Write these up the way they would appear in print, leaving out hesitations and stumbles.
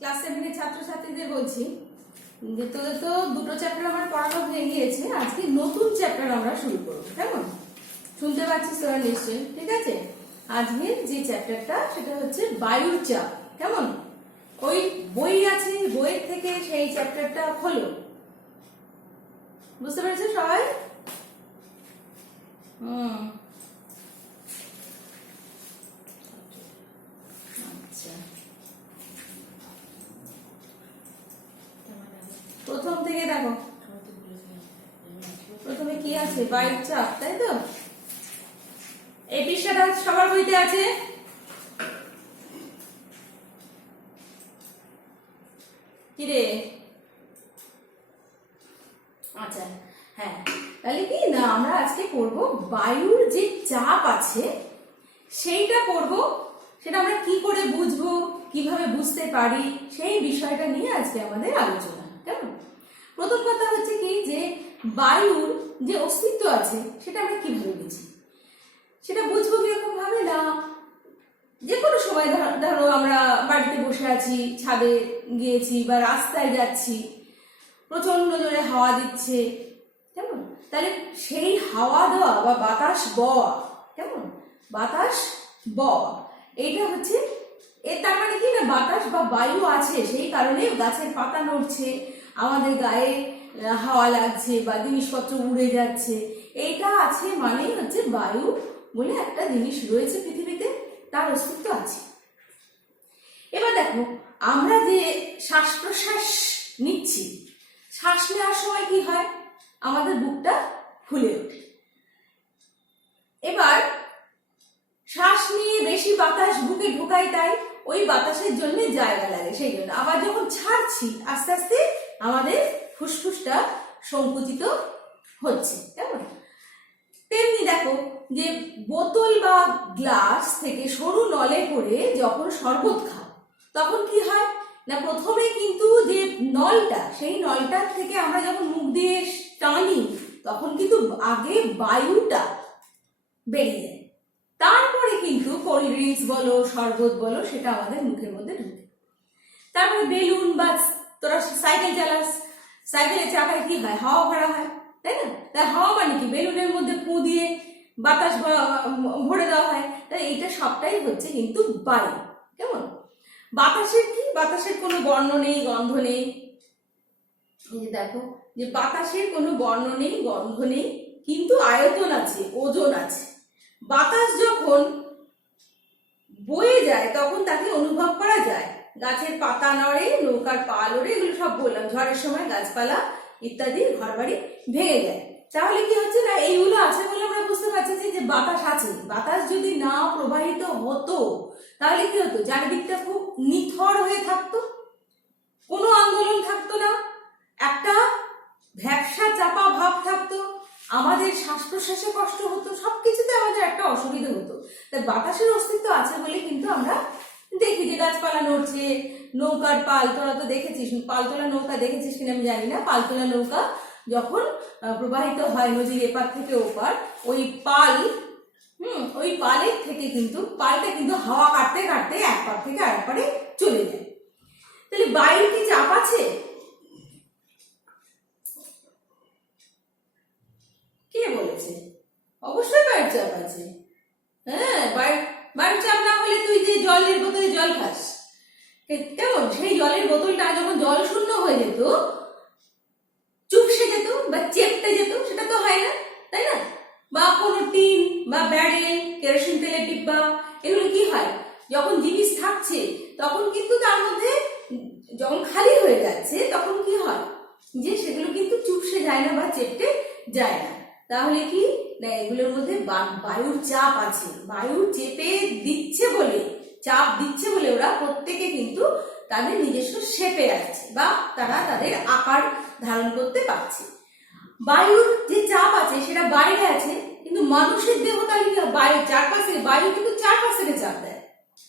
Class 7 এর ছাত্রছাত্রীদের বলছি যে তোদের তো দুটো চ্যাপ্টার আমার পড়ানো হয়ে গিয়েছে, আজকে নতুন চ্যাপ্টার আমরা শুরু করব। কেমন শুনতে পাচ্ছিস তোরা নিশ্চয়ই? ঠিক আছে, আজকে যে চ্যাপ্টারটা সেটা হচ্ছে বায়ুর চাপ। কেমন, ওই বই আছে, বইয়ের থেকে সেই চ্যাপ্টারটা খোলো। বুঝতে পেরেছো সবাই? আচ্ছা, প্রথম থেকে দেখো, প্রথমে কি আছে? বায়ুর চাপ, তাই তো? এই পৃষ্ঠাটা সবার বইতে আছে। কিরে? আচ্ছা, হ্যাঁ, তাহলে কি না আমরা আজকে করব বায়ুর যে চাপ আছে সেইটা করব। সেটা আমরা কি করে বুঝবো, কিভাবে বুঝতে পারি, সেই বিষয়টা নিয়ে আজকে আমাদের আলোচনা। কেমন? প্রথম কথা হচ্ছে কি, যে বায়ুর যে অস্তিত্ব আছে সেটা আমরা কিভাবে বুঝি? সেটা বুঝবো কিরকম ভাবে? না, যে কোনো সময় ধরো আমরা বাড়িতে বসে আছি, ছাদে গিয়েছি বা রাস্তায় যাচ্ছি, প্রচন্ড জোরে হাওয়া দিচ্ছে, কেমন? তাহলে সেই হাওয়া দেওয়া বা বাতাস বওয়া, কেমন, বাতাস বওয়া, এইটা হচ্ছে তার মানে কি না, বাতাস বা বায়ু আছে, সেই কারণে গাছের পাতা নড়ছে, আমাদের গায়ে হাওয়া লাগছে বা জিনিসপত্র উড়ে যাচ্ছে, এইটা আছে মানেই হচ্ছে বায়ু বলে একটা জিনিস রয়েছে পৃথিবীতে, তার অস্তিত্ব আছে। এবার দেখো, আমরা যে শ্বাস প্রশ্বাস নিচ্ছি, শ্বাস নেওয়ার সময় কি হয়? আমাদের বুকটা ফুলে ওঠে। এবার শ্বাস নিয়ে বেশি বাতাস বুকে ঢোকাই, তাই ওই বাতাসের জন্য জায়গা লাগে, সেই জন্য আবার যখন ছাড়ছি আস্তে আস্তে আমাদের ফুসফুসটা সংকুচিত হচ্ছে। কেমন? তেমনি দেখো, যে বোতল বা গ্লাস থেকে সরু নলে করে যখন শরবত খাও তখন কি হয় না, প্রথমে কিন্তু যে নলটা, সেই নলটা থেকে আমরা যখন মুখ দিয়ে টানি তখন কিন্তু আগে বায়ুটা বেরিয়ে যায়, তারপরে কিন্তু কোল্ড ড্রিঙ্কস বলো, শরবত বলো, সেটা আমাদের মুখের মধ্যে ঢুকে। তারপরে বেলুন বা তোরা সাইকেল চালাস, সাইকেলের চাকায় কি হয়? হাওয়া ভরা হয়, তাই না? তাই হাওয়া মানে কি? বেলুনের মধ্যে ফু দিয়ে বাতাস ভরে দেওয়া হয়, তাই এইটা সবটাই হচ্ছে কিন্তু বায়ু। কেমন? বাতাসের কি? বাতাসের কোনো বর্ণ নেই, গন্ধ নেই। এই যে দেখো, যে বাতাসের কোনো বর্ণ নেই, গন্ধ নেই, কিন্তু আয়তন আছে, ওজন আছে। বাতাস যখন বয়ে যায় তখন তাকে অনুভব করা যায়। গাছের পাতা নড়ে, নৌকার পাল ওড়ে, এগুলো সব বললাম। ঝড়ের সময় গাছপালা ইত্যাদি ঘরবাড়ি ভেঙে যায়। তাহলে কি হচ্ছে না, এইগুলো আছে বলে আমরা বুঝতে পারছি যে বাতাস আছে। বাতাস যদি না প্রবাহিত হতো তাহলে কি হতো? চারিদিকটা খুব নিথর হয়ে থাকতো, কোনো আন্দোলন থাকতো না, একটা ভ্যাপসা চাপা ভাব থাকতো, আমাদের শ্বাস প্রশ্বাসে কষ্ট হতো, সবকিছুতে আমাদের একটা অসুবিধা হতো। তাই বাতাসের অস্তিত্ব আছে বলে কিন্তু আমরা দেখি যে গাছপালা নড়ছে, নৌকার পাল, তোরা তো দেখেছিস, পালতোলা নৌকা দেখেছিস কিনা আমি জানি না। পালতোলা নৌকা যখন প্রবাহিত হয় নদীর এপার থেকে ওপার, ওই পাল, ওই পালের থেকে কিন্তু পালটা কিন্তু হাওয়া কাটতে কাটতে এক পার থেকে আরেক পারে চলে যায়। তাহলে বায়ুর কি চাপ আছে? কে বলেছে? অবশ্যই বায়ুর চাপ আছে। হ্যাঁ, বায়ুর চাপ না হলে তুই যে জলের বোতলে জল খাস, কেমন, সেই জলের বোতলটা যখন জল শূন্য হয়ে যেত, চুপসে যেত বা চেপতে যেত, সেটা তো হয় না, তাই না? বা কোনো টিন বা ব্যারেল, কেরোসিন তেলের ডিব্বা, এগুলো কি হয়? যখন জিনিস থাকছে তখন কিন্তু তার মধ্যে যখন খালি হয়ে যাচ্ছে তখন কি হয়, যে সেগুলো কিন্তু চুপসে যায় না বা চেপতে যায় না। তাহলে কি না, এগুলোর মধ্যে বায়ুর চাপ আছে। বায়ু চেপে দিচ্ছে বলে, চাপ দিচ্ছে বলে ওরা প্রত্যেকে কিন্তু তাদের নিজস্ব শেপে আসছে বা তারা তাদের আকার ধারণ করতে পারছে। বায়ুর যে চাপ আছে সেটা বাইরে আছে, কিন্তু মানুষের দেহ তালিকা বায়ুর চারপাশে, বায়ু কিন্তু চারপাশ থেকে চাপ দেয়,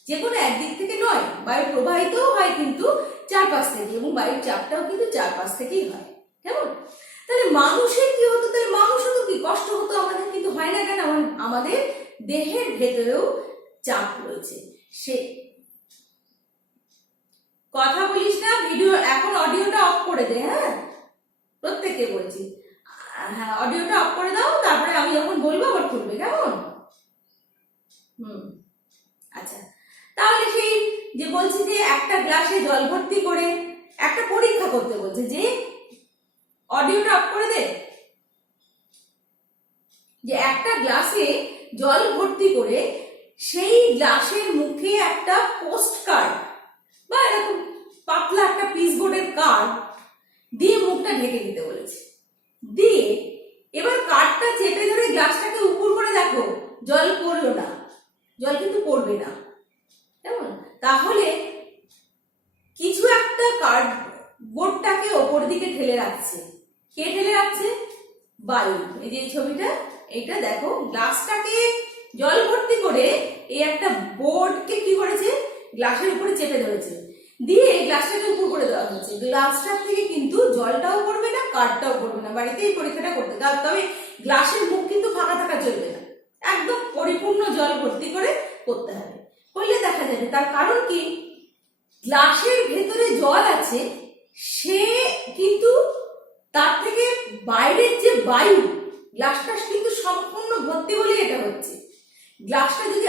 যে কোনো একদিক থেকে নয়। বায়ু প্রবাহিতও হয় কিন্তু চারপাশ থেকে, এবং বায়ুর চাপটাও কিন্তু চারপাশ থেকেই হয়। কেমন? তাহলে মানুষের কি হতো? তাহলে মানুষও তো কি কষ্ট হতো আমাদের, কিন্তু হয় না কেন? আমাদের দেহের ভেতরেও চাপ রয়েছে। সে কথা বলি করে দে, হ্যাঁ প্রত্যেককে বলছি। হ্যাঁ অডিওটা অফ করে দাও, তারপরে আমি যখন বলবো আবার খুলবে, কেমন? আচ্ছা, তাহলে সেই যে বলছি যে একটা গ্লাসে জল ভর্তি করে একটা পরীক্ষা করতে বলছে, যে অডিওটা অফ করে দে, যে একটা গ্লাসে জল ভর্তি করে সেই গ্লাসের মুখে একটা পোস্ট কার্ড বা এরকম পাতলা একটা পিস বোর্ডের কার্ড দিয়ে মুখটা ঢেকে দিতে বলেছে। দিয়ে এবার কার্ডটা চেপে ধরে গ্লাসটাকে উপর করে দেখো, জল পড়লো না, জল কিন্তু পড়বে না, কেমন? তাহলে কিছু একটা কার্ড বোর্ডটাকে ওপর দিকে ঠেলে রাখছে। কে ঠেলে রাখছে? বায়ু। এই যে এই ছবিটা, এটা দেখো, গ্লাসটাকে জল ভর্তি করে এই একটা বোর্ডকে কি করেছে, গ্লাসের উপরে চেপে ধরেছে, দিয়ে গ্লাসটাকে উপর করে দেওয়া হয়েছে। গ্লাসটার থেকে কিন্তু জলটাও পড়বে না, কার্ডটাও পড়বে না। বাড়িতে এই পরীক্ষাটা করতে, তবে গ্লাসের মুখ কিন্তু ফাঁকা থাকা চলবে না, একদম পরিপূর্ণ জল ভর্তি করে করতে হবে, করলে দেখা যাবে। তার কারণ কি, গ্লাসের ভেতরে জল আছে, সে কিন্তু তার থেকে বাইরের যে বায়ু, গ্লাসটা কিন্তু সম্পূর্ণ ভর্তি বলে এটা হচ্ছে। গ্লাসটা যদি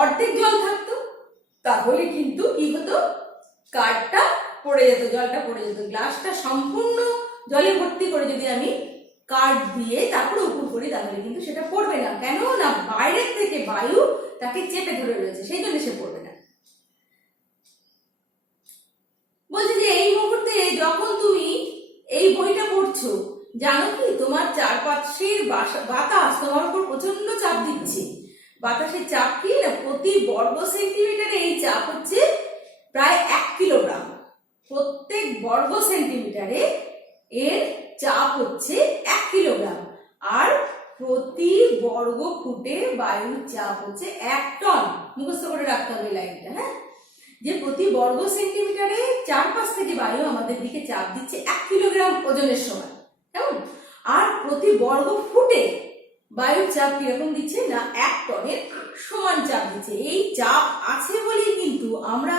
অর্ধেক জল থাকতো, তাহলে কিন্তু কি হতো, কার্ডটা পড়ে যেত, জলটা পড়ে যেত। গ্লাসটা সম্পূর্ণ জলে ভর্তি করে যদি আমি কার্ড দিয়ে তারপরে উপর করি, তাহলে কিন্তু সেটা পড়বে না। কেন না, বাইরের থেকে বায়ু তাকে চেপে ধরে রয়েছে, সেই জন্য সে পড়বে না। বলছে যে এই মুহূর্তে যখন তুমি এই বইটা পড়ছো, জানো কি, তোমার চারপাশের বাতাস তোমার উপর প্রচন্ড চাপ দিচ্ছে। বাতাসের চাপ কি না, প্রতি বর্গ সেন্টিমিটারে এই চাপ হচ্ছে প্রায় 1 কিলোগ্রাম। প্রত্যেক বর্গ সেন্টিমিটারে এর চাপ হচ্ছে 1 কিলোগ্রাম, আর প্রতি বর্গ ফুটে বায়ুর চাপ হচ্ছে 1 টন। মুখস্থ করে রাখতে হবে লাইনটা, হ্যাঁ, যে প্রতি বর্গ সেন্টিমিটারে চারপাশ থেকে বায়ু আমাদের দিকে চাপ দিচ্ছে 1 কিলোগ্রাম ওজনের সমান, কেমন? আর প্রতি বর্গ ফুটে বায়ুর চাপ কিরকম দিচ্ছে না, 1 টনের সমান চাপ দিচ্ছে। এই চাপ আছে বলেই কিন্তু আমরা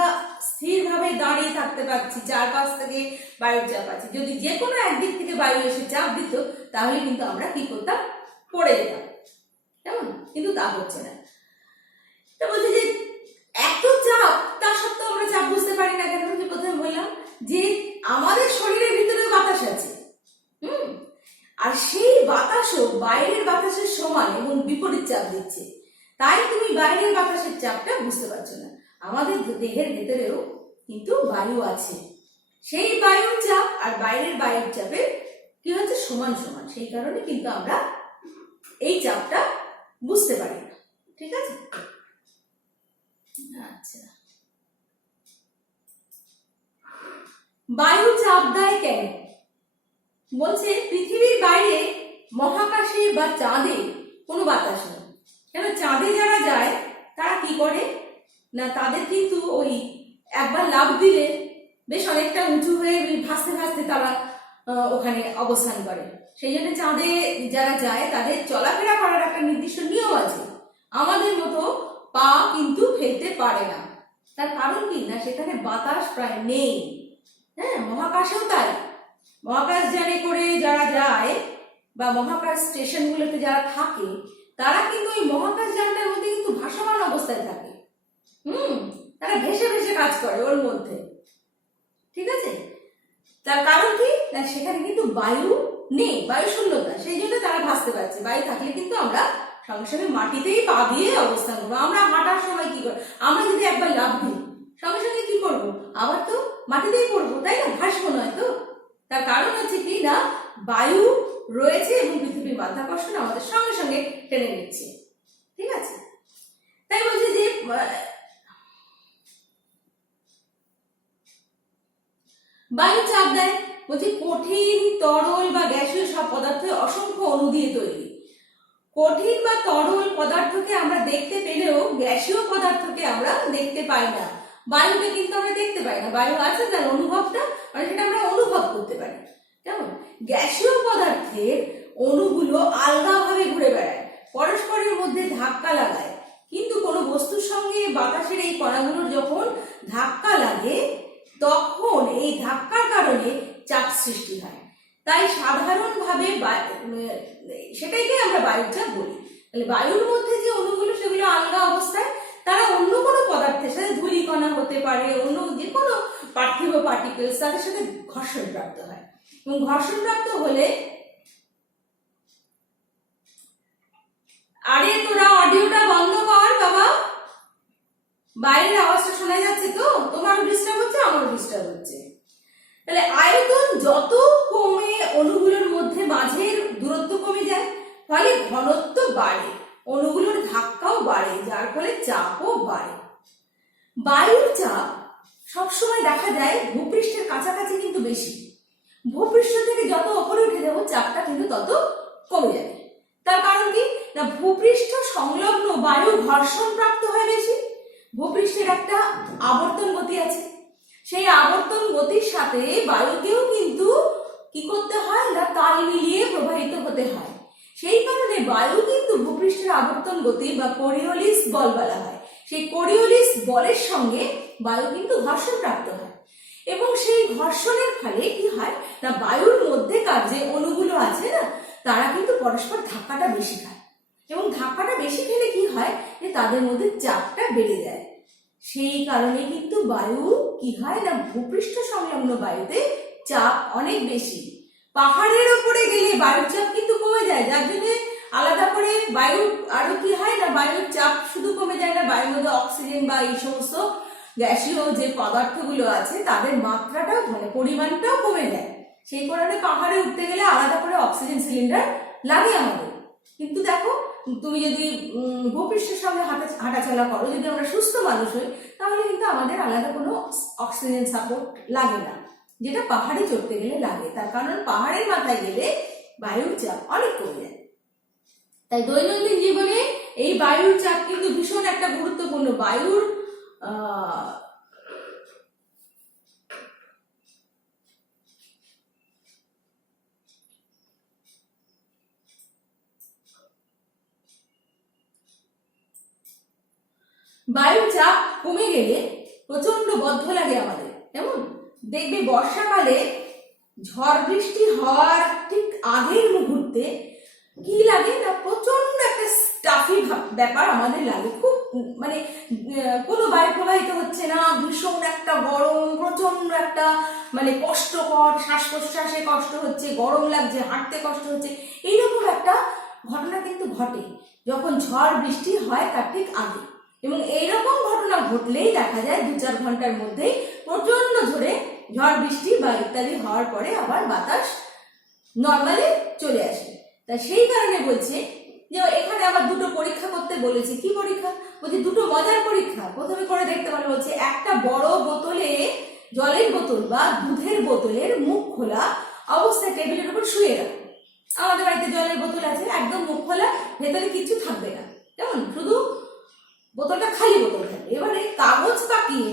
স্থিরভাবে দাঁড়িয়ে থাকতে পারছি, চারপাশ থেকে বায়ুর চাপ আছে। যদি যে কোনো একদিক থেকে বায়ু এসে চাপ দিত, তাহলে কিন্তু আমরা কি করতাম, পড়ে যেতাম, কেমন? কিন্তু তা হচ্ছে না। তা বলছে যে এত চাপ, তা সত্ত্বেও আমরা চাপ বুঝতে পারি না কেন? যে প্রথমে বললাম যে আমাদের শরীরের ভিতরে বাতাস আছে, আর সেই বাতাসও বাইরের বাতাসের সমান এবং বিপরীত চাপ দিচ্ছে। তাই তুমি বাইরের বাতাসের চাপটা বুঝতে পারছো না। আমাদের দেহের ভেতরেও কিন্তু বায়ু আছে, সেই বায়ুর চাপ আর বাইরের বায়ুর চাপের কি হচ্ছে, সমান সমান। সেই কারণে কিন্তু আমরা এই চাপটা বুঝতে পারি না, ঠিক আছে? আচ্ছা, বায়ু চাপ দেয় কেন? বলছে পৃথিবীর বাইরে মহাকাশে বা চাঁদে কোনো বাতাস নেই। কেন, চাঁদে যারা যায় তারা কি করে না, তাদের কিন্তু ওই একবার লাফ দিলে বেশ অনেকটা উঁচু হয়ে ভাসতে ভাসতে তারা ওখানে অবস্থান করে। সেই জন্য চাঁদে যারা যায় তাদের চলাফেরা করার একটা নির্দিষ্ট নিয়ম আছে। আমাদের মতো পা কিন্তু ফেলতে পারে না। তার কারণ কি না, সেখানে বাতাস প্রায় নেই। হ্যাঁ, মহাকাশেও তাই। মহাকাশযানে করে যারা যায় বা মহাকাশ স্টেশনগুলোতে যারা থাকে, তারা কিন্তু ওই মহাকাশযানটার মধ্যে কিন্তু ভাসমান অবস্থায় থাকে। তারা ভেসে ভেসে কাজ করে ওর মধ্যে, ঠিক আছে? তার কারণ কি না, সেখানে কিন্তু বায়ু নেই, বায়ু শূন্যতা, সেই জন্য তারা ভাসতে পারছে। বায়ু থাকলে কিন্তু আমরা সঙ্গে সঙ্গে মাটিতেই পা দিয়ে অবস্থান করবো। আমরা হাঁটার সময় কি করবো, আমরা যদি একবার লাফ দিই, সঙ্গে সঙ্গে কি করবো, আবার তো মাটিতেই পড়বো, তাই না? ভাসবো নয় তো। তার কারণ হচ্ছে কি না, বায়ু রয়েছে এবং পৃথিবীর মাধ্যাকর্ষণ আমাদের সঙ্গে সঙ্গে টেনে নিচ্ছে, ঠিক আছে? তাই বলছে যে বায়ু চাপ দেয়। বলছে কঠিন, তরল বা গ্যাসীয় সব পদার্থ অসংখ্য অণু দিয়ে তৈরি। কঠিন বা তরল পদার্থকে আমরা দেখতে পেলেও গ্যাসীয় পদার্থকে আমরা দেখতে পাই না। বায়ুকে কিন্তু আমরা দেখতে পাই না, বায়ু আছে তার অনুভবটা, মানে সেটা আমরা অনুভব করতে পারি, কেমন? গ্যাসীয় পদার্থের অণুগুলো আলগাভাবে ঘুরে বেড়ায়, পরস্পরের মধ্যে ধাক্কা লাগায়। কিন্তু কোনো বস্তুর সঙ্গে বাতাসের এই কণাগুলোর যখন ধাক্কা লাগে, তখন এই ধাক্কার কারণে সৃষ্টি হয়। তাই সাধারণভাবে সেটাইকে আমরা বায়ুর চাপ বলি। তাহলে বায়ুর মধ্যে যে অণুগুলো সেগুলো আলগা অবস্থায়, তারা অন্য কোনো পদার্থের সাথে, ধূলিকণা হতে পারে, অন্য যে কোনো পার্থিব পার্টিকেলস, তাদের সাথে ঘর্ষণপ্রাপ্ত হয়। এবং ঘর্ষণপ্রাপ্ত হলে, আরে তোরা অডিওটা বন্ধ কর বাবা, বাইরের আওয়াজটা শোনা যাচ্ছে তো, তোমারও ডিস্টার্ব হচ্ছে, আমারও ডিস্টার্ব হচ্ছে। তাহলে আয়তন যত কমে অণুগুলোর মধ্যে মাঝের দূরত্ব কমে যায়, ফলে ঘনত্ব বাড়ে, অণুগুলোর ধাক্কাও বাড়ে, যার ফলে চাপও বাড়ে। বায়ুর চাপ সবসময় দেখা যায় ভূপৃষ্ঠের কাছাকাছি কিন্তু বেশি। ভূপৃষ্ঠ থেকে যত উপরে উঠে যাবো চাপটা কিন্তু তত কমে যাবে। তার কারণ কি না, ভূপৃষ্ঠ সংলগ্ন বায়ু ঘর্ষণ প্রাপ্ত হয় বেশি। ভূপৃষ্ঠের একটা আবর্তন গতি আছে, সেই আবর্তন গতির সাথে বায়ুকেও কিন্তু কি করতে হয় না, তাল মিলিয়ে প্রবাহিত হতে হয়। সেই কারণে বায়ু কিন্তু ভূপৃষ্ঠের আবর্তন গতি বা কোরিওলিস বল বলা হয়, সেই কোরিওলিস বলের সঙ্গে বায়ু কিন্তু ঘর্ষণ প্রাপ্ত হয়। এবং সেই ঘর্ষণের ফলে কি হয় না, বায়ুর মধ্যেকার যে অণুগুলো আছে না, তারা কিন্তু পরস্পর ধাক্কাটা বেশি খায়। এবং ধাক্কাটা বেশি খেলে কি হয়, যে তাদের মধ্যে চাপটা বেড়ে যায়। সেই কারণে কিন্তু বায়ু কি হয় না, ভূপৃষ্ঠ সংলগ্ন বায়ুতে চাপ অনেক বেশি। পাহাড়ের উপরে গেলে বায়ুর চাপ কিন্তু কমে যায়, যার জন্য আলাদা করে বায়ু আরো কি হয় না, বায়ুর চাপ শুধু কমে যায় না, বায়ুর মধ্যে অক্সিজেন বা এই সমস্ত গ্যাসীয় যে পদার্থগুলো আছে তাদের মাত্রাটাও, মানে পরিমাণটাও কমে যায়। সেই কারণে পাহাড়ে উঠতে গেলে আলাদা করে অক্সিজেন সিলিন্ডার লাগে আমাদের। কিন্তু দেখো, তুমি যদি ভূপৃষ্ঠের সঙ্গে হাঁটাচলা করো, যদি আমরা সুস্থ মানুষ হই, তাহলে কিন্তু আমাদের আলাদা কোনো অক্সিজেন সাপোর্ট লাগে না, যেটা পাহাড়ে চড়তে গেলে লাগে। তার কারণ পাহাড়ের মাথায় গেলে বায়ুর চাপ অনেক কমে যায়। তাই দৈনন্দিন জীবনে এই বায়ুর চাপ কিন্তু ভীষণ একটা গুরুত্বপূর্ণ। বায়ুর বায়ুর চাপ কমে গেলে প্রচন্ড বদ্ধ লাগে আমাদের। যেমন দেখবে বর্ষাকালে ঝড় বৃষ্টি হওয়ার ঠিক আগের মুহূর্তে কি লাগে না, প্রচন্ড একটা স্টাফি ব্যাপার আমাদের লাগে। খুব মানে কোনো বায়ু প্রবাহিত হচ্ছে না, ভীষণ একটা গরম, প্রচন্ড একটা মানে কষ্টকর, শ্বাস প্রশ্বাসে কষ্ট হচ্ছে, গরম লাগছে, হাঁটতে কষ্ট হচ্ছে, এইরকম একটা ঘটনা কিন্তু ঘটে যখন ঝড় বৃষ্টি হয় তার ঠিক আগে। এবং এইরকম ঘটনা ঘটলেই দেখা যায় 2-4 ঘন্টার মধ্যেই প্রচন্ড জোরে ঝড় বৃষ্টি বা ইত্যাদি হওয়ার পরে আবার বাতাস নর্মালি চলে আসে। তা সেই কারণে বলছে যে এখানে আবার দুটো পরীক্ষা করতে বলেছে। কি পরীক্ষা বলছে? দুটো মজার পরীক্ষা। প্রথমে করে দেখতে পারো, বলছে একটা বড় বোতলে, জলের বোতল বা দুধের বোতলের মুখ খোলা অবস্থায় টেবিলের উপর শুয়ে রাখো। আমাদের বাড়িতে জলের বোতল আছে, একদম মুখ খোলা, ভেতরে কিছু থাকবে না, যেমন শুধু বোতলটা খালি বোতল থাকবে। এবারে কাগজ পাকিয়ে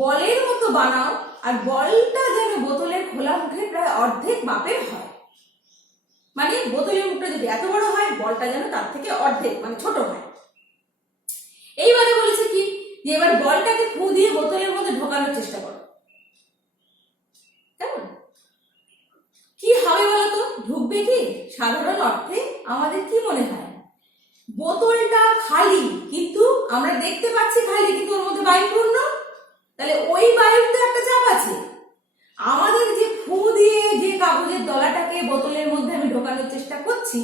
বলের মতো বানাও, আর বলটা যেন বোতলের খোলা মুখে প্রায় অর্ধেক মাপের হয়। মানে বোতলের মুখটা যদি এত বড় হয়, বলটা যেন তার থেকে অর্ধেক মানে ছোট হয়। এইবারে বলেছে কি, যে এবার বলটাকে ফু দিয়ে বোতলের মধ্যে ঢোকানোর চেষ্টা করো। কেমন কি হবে বলতো? ঢুকবে কি? সাধারণ অর্থে আমাদের কি মনে হয়, বোতলটা খালি, কিন্তু আমরা দেখতে পাচ্ছি খালি, কিন্তু ওর মধ্যে বায়ু পূর্ণ। তাহলে ওই বায়ুর তো একটা চাপ আছে। আমাদের যে ফু দিয়ে যে কাগজের দলাটাকে বোতলের মধ্যে আমি ঢোকানোর চেষ্টা করছি,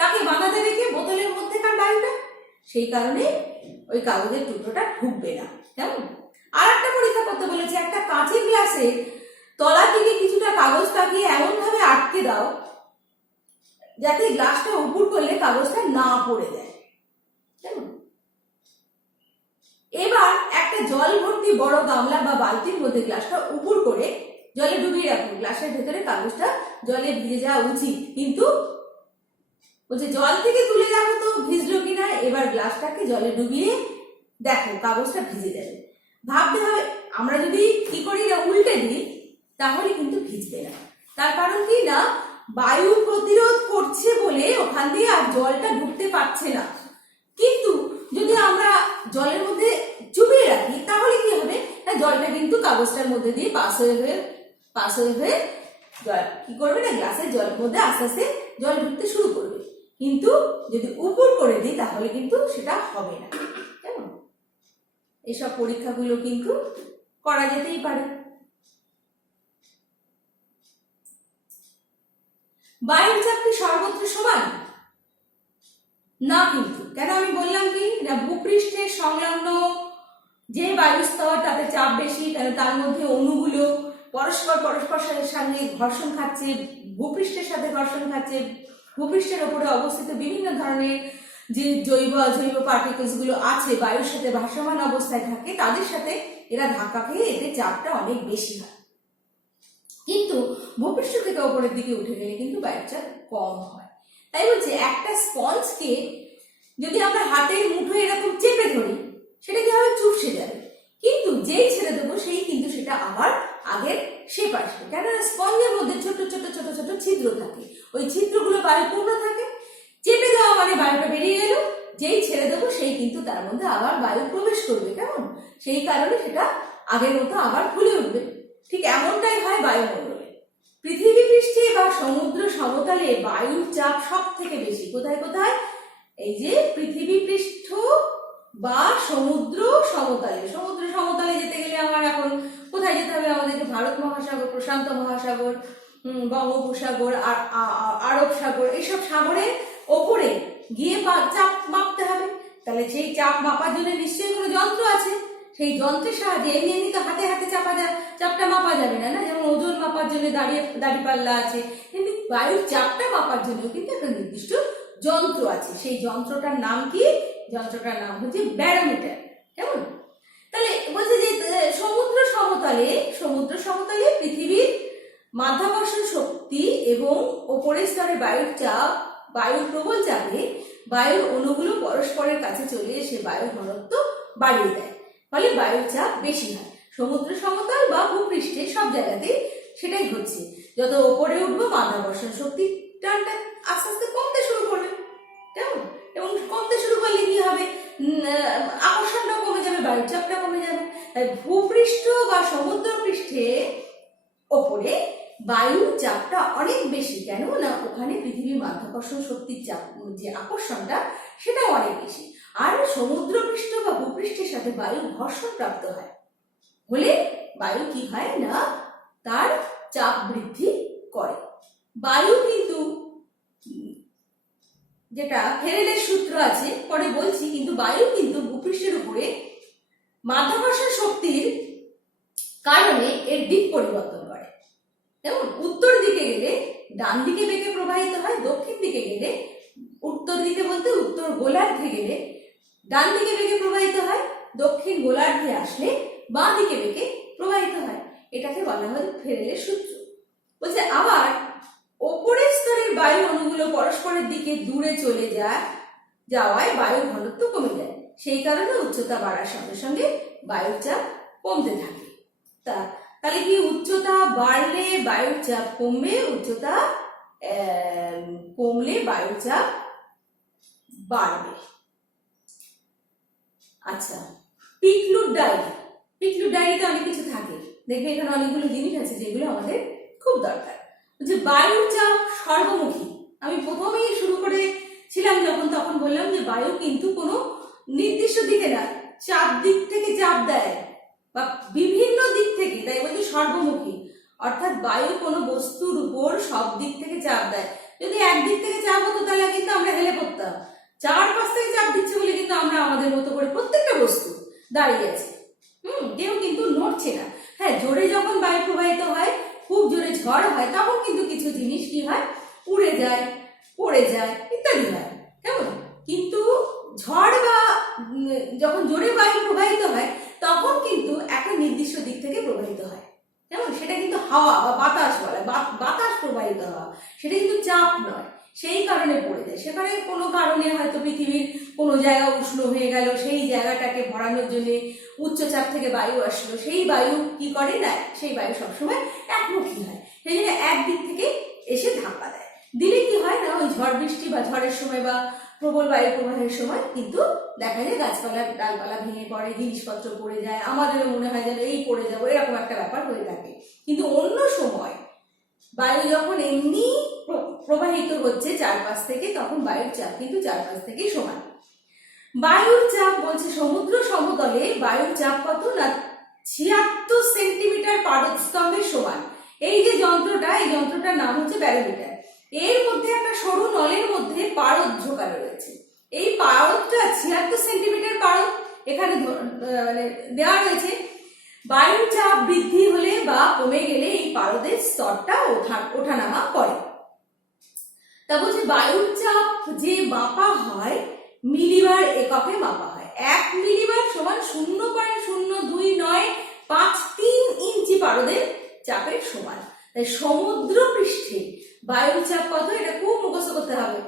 তাকে বানাতে রেখে বোতলের মধ্যেকার বায়ুটা, সেই কারণে ওই কাগজের টুকরোটা ঢুকবে না। কেমন? আর একটা পরীক্ষা করতে বলেছে, একটা কাঁচের গ্লাসে তলা থেকে কিছুটা কাগজ পাকিয়ে এমন ভাবে আটকে দাও যাতে গ্লাসটা উপর করলে কাগজটা না পড়ে যায়। কেমন? এবার একটা জল ভর্তি বড় গামলা বা বালতির মধ্যে গ্লাসটা উপর করে জলে ডুবিয়ে রাখো। গ্লাসের ভেতরে কাগজটা জলে ভিজে যাওয়া উচিত, কিন্তু বলছে জল থেকে তুলে রাখো তো ভিজলো কিনা। এবার গ্লাসটাকে জলে ডুবিয়ে দেখো কাগজটা ভিজে যাবে। ভাবতে হবে, আমরা যদি কি করি না, উল্টে দিই, তাহলে কিন্তু ভিজবে না। তার কারণ কি না, বায়ু প্রতিরোধ করছে বলে ওখান দিয়ে আর জলটা ঢুকতে পারছে না। কিন্তু যদি আমরা জলের মধ্যে চুবিয়ে রাখি, তাহলে কি হবে না, জলটা কিন্তু কাগজটার মধ্যে দিয়ে পাস হয়ে জল কি করবে না, গ্লাসের জলের মধ্যে আস্তে আস্তে জল ঢুকতে শুরু করবে। কিন্তু যদি উপর করে দিই তাহলে কিন্তু সেটা হবে না। কেমন? এসব পরীক্ষাগুলো কিন্তু করা যেতেই পারে। বায়ুর চাপ কি সর্বত্র সমান? না কিন্তু। কেন? আমি বললাম কি না, ভূপৃষ্ঠের সংলগ্ন যে বায়ুস্তর তাতে চাপ বেশি, তাহলে তার মধ্যে অণুগুলো পরস্পরের সঙ্গে ঘর্ষণ খাচ্ছে, ভূপৃষ্ঠের সাথে ঘর্ষণ খাচ্ছে। ভূপৃষ্ঠের ওপরে অবস্থিত বিভিন্ন ধরনের যে জৈব অজৈব পার্টিকেলস গুলো আছে, বায়ুর সাথে ভাসমান অবস্থায় থাকে, তাদের সাথে এরা ধাক্কা খেয়ে এতে চাপটা অনেক বেশি হয়। কিন্তু ভূপৃষ্ঠ থেকে ওপরের দিকে উঠে গেলে কিন্তু বায়ুর চাপ কম হয়। তাই বলছে একটা স্পঞ্জকে যদি আমরা হাতের মুঠো এরকম চেপে ধরি, সেটা কি হবে? চুপসে যাবে। কিন্তু যেই ছেড়ে দেবো সেই কিন্তু সেটা আবার আগের শেপ আসবে। কেননা স্পঞ্জের মধ্যে ছোট ছোট ছোট ছোট ছিদ্র থাকে, ওই ছিদ্রগুলো বায়ুপূর্ণ থাকে। চেপে দেওয়া মানে বায়ুটা বেরিয়ে গেল, যেই ছেড়ে দেবো সেই কিন্তু তার মধ্যে আবার বায়ু প্রবেশ করবে। কেমন? সেই কারণে সেটা আগের মতো আবার ফুলে উঠবে। ঠিক এমনটাই হয় বায়ুমণ্ডলে। পৃথিবী পৃষ্ঠে বা সমুদ্র সমতলে বায়ুর চাপ সব থেকে বেশি। কোথায় কোথায়? এই যে পৃথিবী পৃষ্ঠ বা সমুদ্র সমতলে। সমুদ্র সমতলে যেতে গেলে আমার এখন কোথায় যেতে হবে? আমাদেরকে ভারত মহাসাগর, প্রশান্ত মহাসাগর, বঙ্গোপসাগর, আরব সাগর, এইসব সাগরের ওপরে গিয়ে চাপ মাপতে হবে। তাহলে সেই চাপ মাপার জন্য নিশ্চয়ই কোনো যন্ত্র আছে। সেই যন্ত্রের সাহায্যে এমনি তো হাতে হাতে চাপটা মাপা যাবে না। যেমন ওজন মাপার জন্য দাঁড়িপাল্লা আছে, কিন্তু বায়ুর চাপটা মাপার জন্য কিন্তু একটা নির্দিষ্ট যন্ত্র আছে। সেই যন্ত্রটার নাম কি? যন্ত্রটার নাম হচ্ছে ব্যারোমিটার। কেমন? তাহলে বলছে যে সমুদ্র সমতলে পৃথিবীর মাধ্যাকর্ষণ শক্তি এবং ওপরের স্তরে বায়ুর প্রবল চাপে বায়ুর অণুগুলো পরস্পরের কাছে চলে এসে বায়ুর ঘনত্ব বাড়িয়ে দেয়, ফলে বায়ুর চাপ বেশি হয়। সমুদ্র সমতল বা ভূপৃষ্ঠে সব জায়গাতেই সেটাই হচ্ছে। যত ওপরে উঠবো মাধ্যাকর্ষণ শক্তি টানটা আস্তে আস্তে কমতে শুরু করবে। কেমন? এবং কমতে শুরু করলে কি হবে? আকর্ষণটা কমে যাবে, বায়ুর চাপটা কমে যাবে। তাই ভূপৃষ্ঠ বা সমুদ্র পৃষ্ঠে ওপরে বায়ুর চাপটা অনেক বেশি। কেন না? ওখানে পৃথিবীর মাধ্যাকর্ষণ শক্তির চাপ, যে আকর্ষণটা, সেটাও অনেক বেশি। আর সমুদ্র পৃষ্ঠ বা ভূপৃষ্ঠের সাথে বায়ু ঘর্ষণ প্রাপ্ত হয়, হলে বায়ু কি হয় না, তার চাপ বৃদ্ধি করে। বায়ু কিন্তু, যেটা ফেরেলের সূত্র আছে পরে বলছি, কিন্তু বায়ু কিন্তু ভূপৃষ্ঠের উপরে মাধ্যাকর্ষণ শক্তির কারণে এর দিক পরিবর্তন করে। যেমন উত্তর দিকে গেলে ডান দিকে বেঁকে প্রবাহিত হয়, দক্ষিণ দিকে গেলে, উত্তর দিকে বলতে উত্তর গোলার্ধে গেলে ডান দিকে বেঁকে প্রবাহিত হয়, দক্ষিণ গোলার্ধে আসলে বাঁ দিকে বেঁকে প্রবাহিত হয়। এটাকে বলা হয় ফেরেলের সূত্র। বলছে আবার ওপরের স্তরের বায়ু অণুগুলো পরস্পরের দিকে দূরে চলে যাওয়ায় বায়ুর ঘনত্ব কমে যায়। সেই কারণে উচ্চতা বাড়ার সঙ্গে সঙ্গে বায়ুর চাপ কমতে থাকে। তাহলে কি? উচ্চতা বাড়লে বায়ুর চাপ কমবে, উচ্চতা কমলে বায়ুর চাপ বাড়বে। আচ্ছা, পিকলুর ডায়েরিতে অনেক কিছু থাকে। দেখবে এখানে অনেকগুলো জিনিস আছে যেগুলো আমাদের খুব দরকার। যে বায়ুর চাপ সর্বমুখী। আমি প্রথমেই শুরু করেছিলাম যখন, তখন বললাম যে বায়ু কিন্তু কোনো নির্দিষ্ট দিকে না, চাপ দিক থেকে চাপ দেয় বা বিভিন্ন দিক থেকে, তাই বলছি সর্বমুখী। অর্থাৎ বায়ু কোনো বস্তুর উপর সব দিক থেকে চাপ দেয়। যদি একদিক থেকে চাপ হতো তাহলে কিন্তু আমরা হেলে পড়তাম। চারপাশ থেকে চাপ দিচ্ছে বলে কিন্তু আমরা আমাদের মতো করে প্রত্যেকটা বস্তু দাঁড়িয়ে আছে, কেউ কিন্তু নড়ছে না। হ্যাঁ, জোরে যখন বায়ু প্রবাহিত হয়, খুব জোরে ঝড় হয়, তখন কিন্তু কিছু জিনিস কি হয়, উড়ে যায়, পড়ে যায়, ইত্যাদি হয়। কেমন? কিন্তু ঝড় বা যখন জোরে বায়ু প্রবাহিত হয় তখন কিন্তু একটা নির্দিষ্ট দিক থেকে প্রবাহিত হয়। কেমন? সেটা কিন্তু হাওয়া বা বাতাস বলে, বাতাস প্রবাহিত হওয়া, সেটা কিন্তু চাপ নয়। সেই কারণে পড়ে যায়। সেখানে কোনো কারণে হয়তো পৃথিবীর কোনো জায়গা উষ্ণ হয়ে গেল, সেই জায়গাটাকে ভরানোর জন্য উচ্চচাপ থেকে বায়ু আসলো, সেই বায়ু কি করে না, সেই বায়ু সবসময় একমুখী হয়। সেই জন্য একদিক থেকে এসে ধাক্কা দেয়। দিলে কি হয় না, ওই ঝড় বৃষ্টি বা ঝড়ের সময় বা প্রবল বায়ু প্রবাহের সময় কিন্তু দেখা যায় গাছপালা ডালপালা ভেঙে পড়ে, জিনিসপত্র পড়ে যায়, আমাদেরও মনে হয় যেন এই পড়ে যাবো, এরকম একটা ব্যাপার হয়ে থাকে। কিন্তু অন্য সময় বায়ু যখন এমনি প্রবাহিত হচ্ছে চারপাশ থেকে, তখন বায়ুর চাপ কিন্তু চারপাশ থেকেই সমান। বায়ুর চাপ বলছে সমুদ্র সমতলে বায়ুর চাপ কত না 76 সেন্টিমিটার পারদস্তম্ভের সমান। এই যে যন্ত্রটা, এই যন্ত্রটার নাম হচ্ছে ব্যারোমিটার। এর মধ্যে একটা সরু নলের মধ্যে পারদ ঢোকানো রয়েছে। এই পারদটা 76 সেন্টিমিটার পারদ এখানে মানে দেওয়া রয়েছে। বায়ুর চাপ বৃদ্ধি হলে বা কমে গেলে এই পারদের স্তরটা ওঠানামা করে। তা বলছে বায়ুর চাপ যে মাপা হয় মিলিবার এককে মাপা হয়। 1 মিলিবার সমান 0.02953 ইঞ্চি পারদের চাপের সমান। তাই সমুদ্র পৃষ্ঠে বায়ুর চাপ কত, এটা খুব মুখস্থ করতে হবে,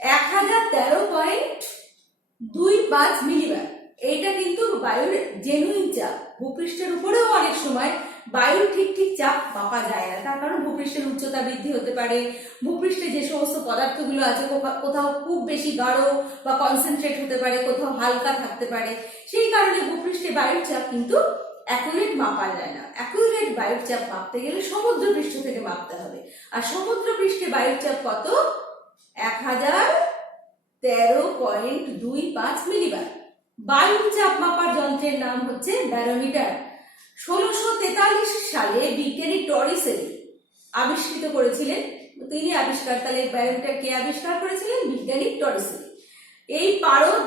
1013.25 মিলিবার। এইটা কিন্তু বায়ুর জেনুইন চাপ। ভূপৃষ্ঠের উপরেও অনেক সময় বায়ুর ঠিক চাপ মাপা যায় না, তার কারণ ভূপৃষ্ঠের উচ্চতা বৃদ্ধি হতে পারে, ভূপৃষ্ঠে যে সমস্ত পদার্থগুলো আছে কোথাও খুব বেশি গাঢ় বা কনসেন্ট্রেট হতে পারে, কোথাও হালকা থাকতে পারে। সেই কারণে ভূপৃষ্ঠে বায়ুর চাপ কিন্তু অ্যাকুরেট মাপা যায় না। অ্যাকুরেট বায়ুর চাপ মাপতে গেলে সমুদ্র পৃষ্ঠ থেকে মাপতে হবে। আর সমুদ্র পৃষ্ঠে বায়ুর চাপ কত, 1013.25 মিলিবার। বায়ুর চাপ মাপার যন্ত্রের নাম হচ্ছে ব্যারোমিটার। 1643 সালে বিজ্ঞানী টরিসেলি আবিষ্কৃত করেছিলেন। তিনি আবিষ্কার, তাহলে ব্যারোমিটার কে আবিষ্কার করেছিলেন? বিজ্ঞানী টরিসেলি। এই পারদ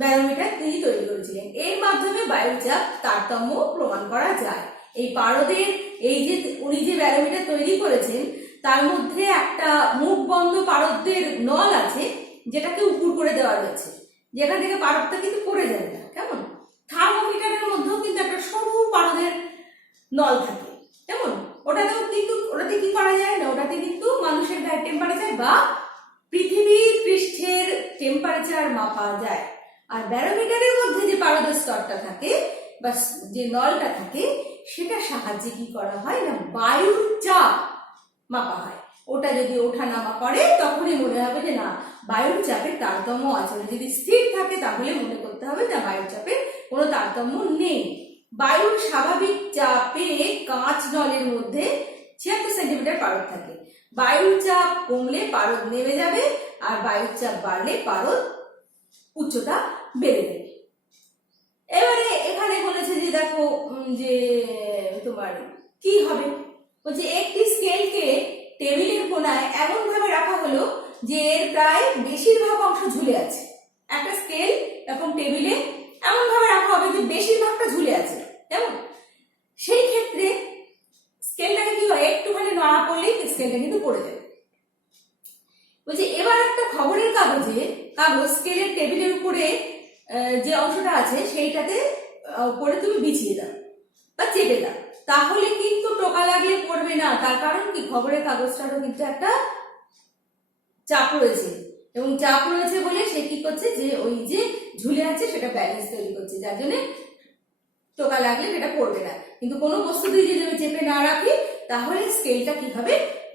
ব্যারোমিটার তিনি তৈরি করেছিলেন। এর মাধ্যমে বায়ুর চাপ তারতম্য প্রমাণ করা যায়। এই পারদের এই যে উনি যে ব্যারোমিটার তৈরি করেছেন তার মধ্যে একটা মুখ বন্ধ পারদের নল আছে, যেটাকে উপর করে দেওয়া রয়েছে, যেখান থেকে পারদটা কিন্তু পড়ে যাবে না। কেমন? থার্মোমিটারের মধ্যেও কিন্তু একটা সরু পারদের নল থাকে, কেমন? ওটাতে কি করা যায় না, ওটাতে কিন্তু মানুষের গায়ের টেম্পারেচার বা পৃথিবীর পৃষ্ঠের টেম্পারেচার মাপা যায়। আর ব্যারোমিটারের মধ্যে যে পারদের স্তরটা থাকে বা যে নলটা থাকে, সেটা সাহায্যে কি করা হয় না বায়ুর চাপ মাপা হয়। ওটা যদি ওঠানামা করে তখনই মনে হবে যে না বায়ুর চাপের তারতম্য আছে। যদি স্থির থাকে তাহলে মনে করতে হবে যে বায়ুর চাপের কোনো তারতম্য নেই। বায়ুর স্বাভাবিক চাপে কাঁচ নলের মধ্যে 76 সেন্টিমিটার পারদ থাকে। বায়ুর চাপ কমলে পারদ নেমে যাবে, আর বায়ুর চাপ বাড়লে পারদ উচ্চতা বেড়ে যাবে। এবারে এখানে বলেছে যে দেখো যে তোমার কি হবে, বলছে একটি স্কেলকে টেবিলের কোণায় এমন ভাবে রাখা হলো যে এর প্রায় বেশিরভাগ অংশ ঝুলে আছে। একটা স্কেল এরকম টেবিলে এমন ভাবে রাখা হবে যে বেশিরভাগটা ঝুলে আছে, কেমন? সেই ক্ষেত্রে স্কেলটাকে কি হয়, একটুখানি নড়া পড়লেই স্কেলটা কিন্তু পড়ে যাবে। বলছে এবার একটা খবরের কাগজ স্কেলের টেবিলের উপরে যে অংশটা আছে সেইটাতে উপরে তুমি বিছিয়ে দাও বা চেপে দাও, তাহলে কিন্তু টোকা লাগলে পড়বে না। তার কারণ কি, খবরের কাগজটারও কিন্তু একটা চাপ রয়েছে, এবং চাপ রয়েছে বলে সে কি করছে, যে ওই যে ঝুলে আছে সেটা ব্যালেন্স তৈরি করছে, যার জন্য টোকা লাগলে সেটা পড়বে না। কিন্তু কোনো বস্তু দিয়ে যদি আমি চেপে না রাখি তাহলে স্কেলটা কি হবে,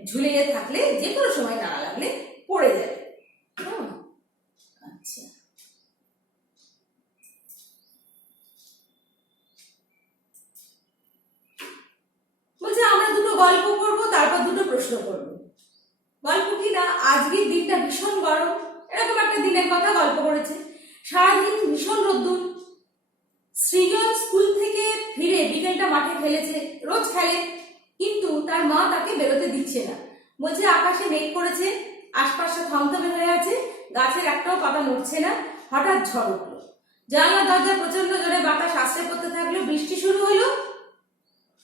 ঝুলে থাকলে যে কোনো সময় নাড়া লাগলে পড়ে যাবে। আচ্ছা, বলছে আমরা দুটো গল্প করবো, তারপর দুটো প্রশ্ন করবো। গল্প কি না, আজকের দিনটা ভীষণ গরম, এরকম একটা দিনের কথা গল্প করেছে। সারাদিন ভীষণ রোদ্দুর। সৃজন স্কুল থেকে ফিরে বিকেলটা মাঠে খেলেছে, রোজ খেলে, কিন্তু তার মা তাকে বেরোতে দিচ্ছে না। বলছে আকাশে মেঘ করেছে, আশপাশটা থমথমে হয়ে আছে, গাছের একটাও পাতা নড়ছে না। হঠাৎ ঝড় উঠলো, জানলা দরজা প্রচন্ড জোরে বাতাস আশ্রয় করতে থাকলো, বৃষ্টি শুরু হলো।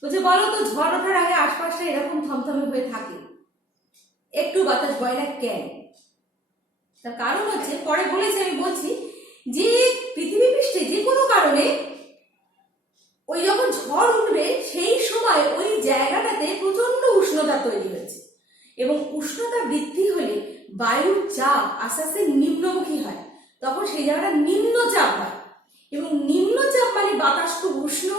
বলছে বলো তো, ঝড় ওঠার আগে আশপাশটা এরকম থমথমে হয়ে থাকে, একটু বাতাস বয় না কেন? তার কারণ হচ্ছে, পরে বলেছে, আমি বলছি, যে পৃথিবী পৃষ্ঠে যে কোনো কারণে ওই যখন ঝড় উঠবে সেই সময় ওই জায়গাটাতে প্রচন্ড উষ্ণতা তৈরি হয়েছে, এবং উষ্ণতা বৃদ্ধি হলে বায়ুর চাপ আস্তে আস্তে নিম্নমুখী হয়, তখন সেই জায়গাটা নিম্নচাপ হয়। এবং নিম্নচাপ মানে বাতাস খুব উষ্ণ,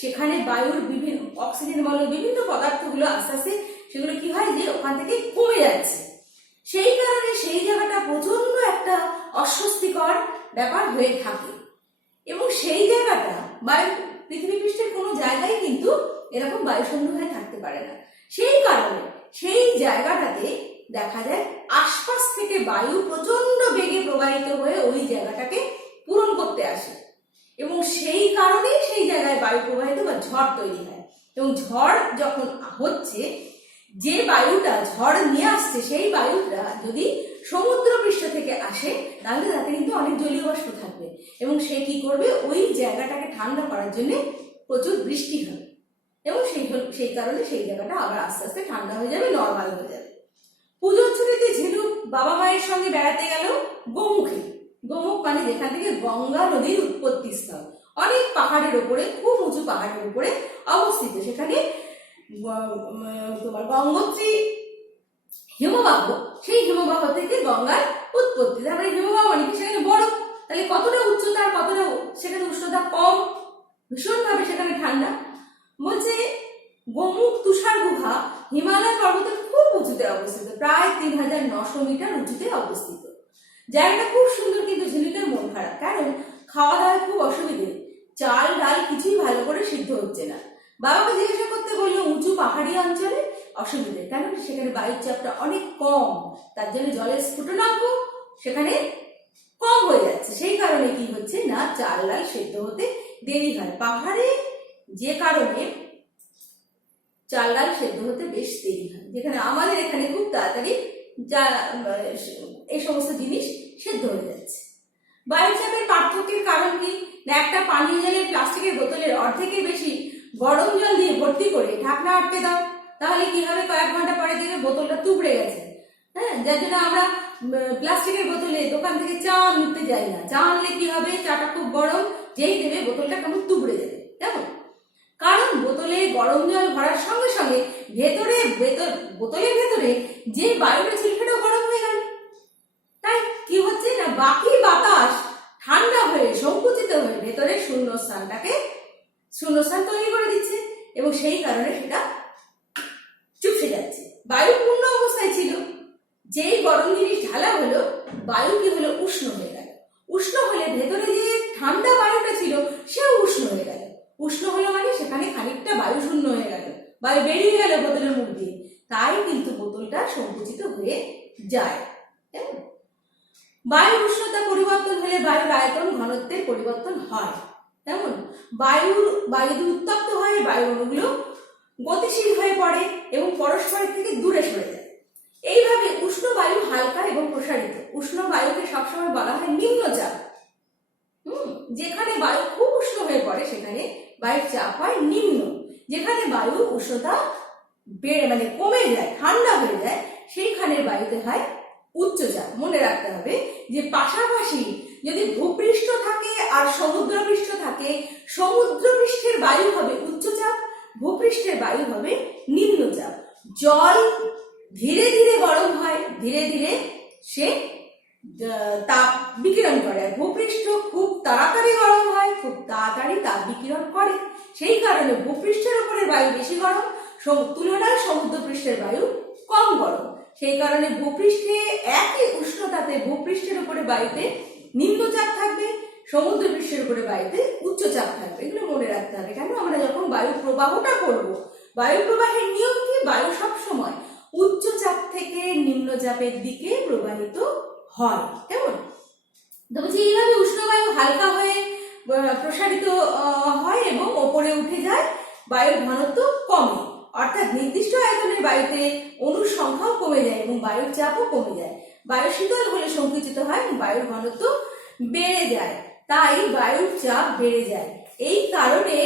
সেখানে বায়ুর বিভিন্ন অক্সিজেন বলো বিভিন্ন পদার্থগুলো আস্তে আস্তে সেগুলো কি হয়, যে ওখান থেকে কমে যাচ্ছে। সেই কারণে সেই জায়গাটা প্রচন্ড একটা অস্বস্তিকর ব্যাপার হয়ে থাকে, এবং সেই জায়গাটা বায়ু পৃথিবী পৃষ্ঠের কোনো জায়গায় কিন্তু এরকম বায়ুশূন্য হয়ে থাকতে পারে না। সেই কারণে সেই জায়গাটাতে দেখা যায় আশপাশ থেকে বায়ু প্রচন্ড বেগে প্রবাহিত হয়ে ওই জায়গাটাকে পূরণ করতে আসে, এবং সেই কারণেই সেই জায়গায় বায়ু প্রবাহিত বা ঝড় তৈরি হয়। এবং ঝড় যখন হচ্ছে, যে বায়ুটা ঝড় নিয়ে আসছে সেই বায়ুটা যদি সমুদ্র পৃষ্ঠ থেকে আসে তাহলে তাতে কিন্তু অনেক জলীয় বাষ্প থাকবে, এবং সে কি করবে, ওই জায়গাটাকে ঠান্ডা করার জন্য প্রচুর বৃষ্টি হবে, এবং সেই কারণে সেই জায়গাটা আবার আস্তে আস্তে ঠান্ডা হয়ে যাবে, নর্মাল হয়ে যাবে। পুজোর ছুটিতে ঝিনুক বাবা মায়ের সঙ্গে বেড়াতে গেল গোমুখে। গোমুখ মানে যেখান থেকে গঙ্গা নদীর উৎপত্তি স্থল, অনেক পাহাড়ের উপরে, খুব উঁচু পাহাড়ের উপরে অবস্থিত। সেখানে তোমার গঙ্গোত্রী হিমবাহ, সেই হিমবাহ থেকে গঙ্গার উৎপত্তি। তারপরে হিমবাহ মানে সেখানে বরফ, তাহলে কতটা উচ্চতা আর কতটা সেখানে উষ্ণতা কম, ভীষণভাবে সেখানে ঠান্ডা। বলছে গোমুখ তুষার গুহা হিমালয় পর্বতের খুব উঁচুতে অবস্থিত, প্রায় 3900 মিটার উঁচুতে অবস্থিত। জায়গাটা খুব সুন্দর, কিন্তু ঝিনুকের মন খারাপ, কারণ খাওয়া দাওয়ার খুব অসুবিধে, চাল ডাল কিছুই ভালো করে সিদ্ধ হচ্ছে না। বাবাকে জিজ্ঞাসা করতে বললো উঁচু পাহাড়ি অঞ্চলে অসুবিধে, কারণ সেখানে বায়ুর চাপটা অনেক কম, তার জন্য জলের স্ফুটনাঙ্ক সেখানে কম হয়ে যাচ্ছে। সেই কারণে কি হচ্ছে না, চাল ডাল সেদ্ধ হতে দেরি হয় পাহাড়ে, যে কারণে চাল ডাল সেদ্ধ হতে বেশ দেরি হয়, যেখানে আমাদের এখানে খুব তাড়াতাড়ি এই সমস্ত জিনিস সেদ্ধ হয়ে যাচ্ছে। বায়ুচাপের পার্থক্যের কারণ কি, না একটা পানীয় জলের প্লাস্টিকের বোতলের অর্ধেকের বেশি গরম জল দিয়ে ভর্তি করে ঢাকনা আটকে দাও, তাহলে কি হবে, কয়েক ঘন্টা পরে দেখবে বোতলটা তুবড়ে গেছে। হ্যাঁ, যার জন্য আমরা প্লাস্টিকের বোতলে দোকান থেকে চা নিতে যাই না। চা আনলে কি হবে, চাটা খুব গরম, যেই দেবে বোতলটা কেমন তুবড়ে যাবে, কেমন, কারণ বোতলে গরম জল ভরার সঙ্গে সঙ্গে বোতলের ভেতরে যে বায়ুটা ছিল সেটাও গরম হয়ে গেল। তাই কি হচ্ছে না, বাকি বাতাস ঠান্ডা হয়ে সংকুচিত হয়ে ভেতরে শূন্যস্থান তৈরি করে দিচ্ছে, এবং সেই কারণে সেটা চুপসে যাচ্ছে। বায়ু পূর্ণ অবস্থায় ছিল, যেই গরম জিনিস ঢালা হলো, বায়ু কি হলো, উষ্ণ হয়ে গেল। উষ্ণ হলে ভেতরে যে ঠান্ডা বায়ুটা ছিল সেও উষ্ণ হয়ে গেল। উষ্ণ হলো মানে সেখানে খানিকটা বায়ু শূন্য হয়ে গেল, বায়ু বেরিয়ে গেল বোতলের মুখ দিয়ে, তাই কিন্তু বোতলটা সংকুচিত হয়ে যায়। বায়ুর উষ্ণতা পরিবর্তন হলে বায়ুর আয়তন ঘনত্বের পরিবর্তন হয়। তেমন বায়ু উত্তপ্ত হয়ে বায়ু অণুগুলো গতিশীল হয়ে পড়ে এবং পরস্পরের থেকে দূরে সরে যায়। এইভাবে উষ্ণ বায়ু হালকা এবং প্রসারিত। উষ্ণ বায়ুকে সবসময় বলা হয় নিম্নচাপ। যেখানে বায়ু খুব উষ্ণ হয়ে পড়ে সেখানে বায়ুর চাপ হয় নিম্ন। যেখানে বায়ু উষ্ণতা কমে যায়, ঠান্ডা হয়ে যায়, সেইখানের বায়ুতে হয় উচ্চচাপ। মনে রাখতে হবে যে পাশাপাশি যদি ভূপৃষ্ঠ থাকে আর সমুদ্রপৃষ্ঠ থাকে, সমুদ্রপৃষ্ঠের বায়ু হবে উচ্চচাপ, ভূপৃষ্ঠের বায়ু হবে নিম্নচাপ। জল ধীরে ধীরে গরম হয়, ধীরে ধীরে সে তাপ বিকিরণ করে, আর ভূপৃষ্ঠ খুব তাড়াতাড়ি গরম হয়, খুব তাড়াতাড়ি তাপ বিকিরণ করে। সেই কারণে ভূপৃষ্ঠের উপরে বায়ু বেশি গরম, তুলনায় সমুদ্রপৃষ্ঠের বায়ু কম গরম। সেই কারণে ভূপৃষ্ঠে একই উষ্ণতাতে ভূপৃষ্ঠের উপরে বায়ুতে নিম্নচাপ থাকবে, সমুদ্রপৃষ্ঠের উপরে বায়ুতে উচ্চচাপ থাকবে। এগুলো মনে রাখতে হবে। কেন, আমরা যখন বায়ু প্রবাহটা করব, বায়ু প্রবাহের নিয়ম কি, বায়ু সবসময় উচ্চচাপ থেকে নিম্নচাপের দিকে প্রবাহিত হয়। কেমন, তো বলছি এইভাবে উষ্ণ বায়ু হালকা হয়ে প্রসারিত হয় এবং ওপরে উঠে যায়, বায়ুর ঘনত্ব কমে, অর্থাৎ নির্দিষ্ট আয়তনের বায়ুতে অণুর সংখ্যাও কমে যায় এবং বায়ুর চাপও কমে যায়। বায়ু শীতল হলে সংকুচিত হয় এবং বায়ুর ঘনত্ব বেড়ে যায়, তাই বায়ুর চাপ বেড়ে যায়। এই কারণে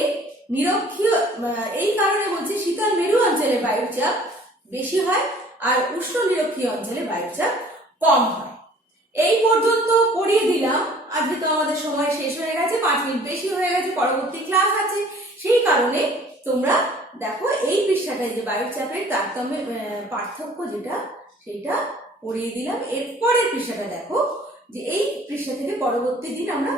বলছি শীতল মেরু অঞ্চলে বায়ুর চাপ বেশি হয় আর উষ্ণ নিরক্ষীয় অঞ্চলে বায়ুর চাপ কম হয়। এই পর্যন্ত পড়িয়ে দিলাম। আজকে তো আমাদের সময় শেষ হয়ে গেছে, 5 মিনিট বেশি হয়ে গেছে, পরবর্তী ক্লাস আছে। সেই কারণে তোমরা দেখো এই পৃষ্ঠাটায় যে বায়ুর চাপের পার্থক্য যেটা, সেটা পড়িয়ে দিলাম। এরপরের পৃষ্ঠাটা দেখো, যে এই পৃষ্ঠা থেকে পরবর্তী দিন আমরা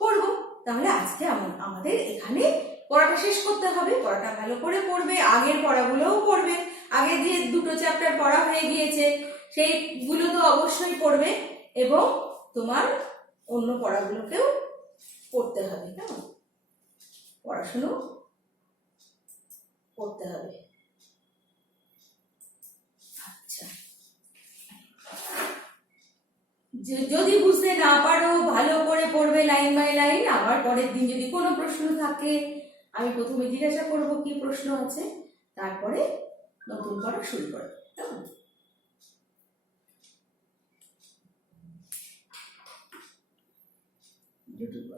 পড়বো। তাহলে আজকে আমাদের এখানে পড়াটা শেষ করতে হবে। পড়াটা ভালো করে পড়বে, আগের পড়াগুলোও পড়বে। আগে যে 2টো চ্যাপ্টার পড়া হয়ে গিয়েছে সেইগুলো তো অবশ্যই পড়বে, এবং তোমার অন্য পড়াগুলোকেও পড়তে হবে। কেমন, পড়াশুনো করতে হবে। আচ্ছা, যদি বুঝতে না পারো ভালো করে পড়বে লাইন বাই লাইন। আবার পরের দিন যদি কোনো প্রশ্ন থাকে আমি প্রথমে জিজ্ঞাসা করব কি প্রশ্ন আছে, তারপরে নতুন পড়া শুরু করবে। কেমন? ইউটিউব